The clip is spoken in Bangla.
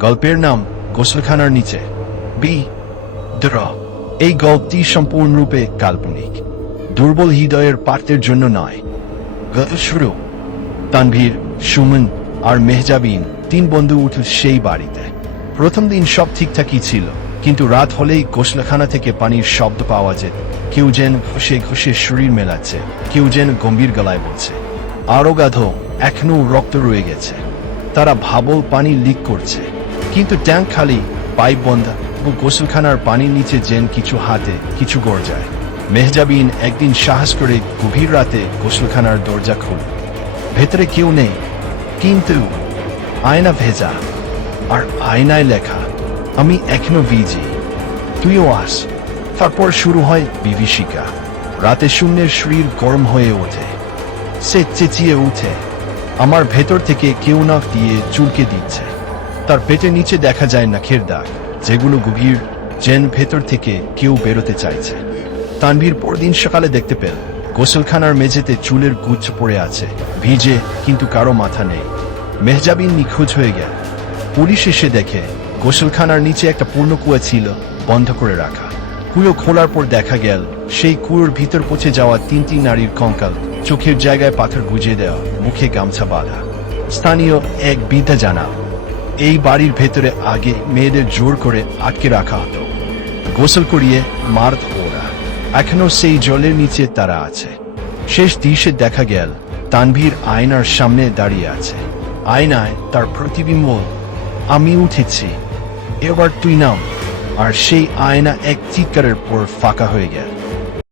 গল্পের নাম গোসলখানার নিচে। বি দ্র এই গল্পটি সম্পূর্ণরূপে কাল্পনিক। দুর্বল হৃদয়ের পার্টের জন্য নয়। গত শুরু। তানভীর, সুমন আর মেহজাবিন তিন বন্ধু উঠল সেই বাড়িতে। প্রথম দিন সব ঠিকঠাকই ছিল, কিন্তু রাত হলেই গোসলখানা থেকে পানির শব্দ পাওয়া যেত। কেউ যেন ঘষে ঘষে শরীর মেলাচ্ছে, কেউ যেন গম্ভীর গলায় বলছে, আরও গাধ, এখনও রক্ত রয়ে গেছে। তারা ভাবল পানি লিক করছে। কিন্তু ট্যাঙ্ক খালি, পাইপ বন্ধ ও গোসলখানার পানির নিচে যেন কিছু হাতে, কিছু গড়জায় মেহজাবিন একদিন সাহস করে গভীর রাতে গোসলখানার দরজা খুল। ভেতরে কেউ নেই, কিন্তু আয়না ভেজা আর আয়নায় লেখা, আমি এখনও ভিজি। তুইও আস। তারপর শুরু হয় বিভীষিকা। রাতে শূন্যের শরীর গরম হয়ে ওঠে। সে চেঁচিয়ে উঠে, আমার ভেতর থেকে কেউ নাক দিয়ে চুলকে দিচ্ছে। তার পেটের নিচে দেখা যায় নাখের দাগ, যেগুলো গভীর যেন ভেতর থেকে কেউ বেরোতে চাইছে। তানভীর পরদিন সকালে দেখতে পেল, গোসলখানার মেঝেতে চুলের গুচ্ছ পড়ে আছে, ভিজে কিন্তু কারও মাথা নেই। মেহজাবিন নিখোঁজ হয়ে গেল। পুলিশ এসে দেখে, গোসলখানার নিচে একটা পূর্ণ কুয়া ছিল বন্ধ করে রাখা। কুয়ো খোলার পর দেখা গেল, সেই কুয়োর ভিতর পচে যাওয়া তিনটি নারীর কঙ্কাল চোখের জায়গায় পাথর গুজিয়ে দেওয়া, মুখে গামছা বাঁধা। স্থানীয় এক বিদ্যা জানা এই বাড়ির ভেতরে আগে মেয়েদের জোর করে আটকে রাখা হতো। গোসল করিয়ে মারত ওরা। এখনও সেই জলের নিচে তারা আছে। শেষ দৃশ্যে দেখা গেল, তানভীর আয়নার সামনে দাঁড়িয়ে আছে। আয়নায় তার প্রতিবিম্ব, আমি উঠেছি। এবার তুই নাম। আর সেই আয়না এক চিৎকারের পর ফাঁকা হয়ে গেল।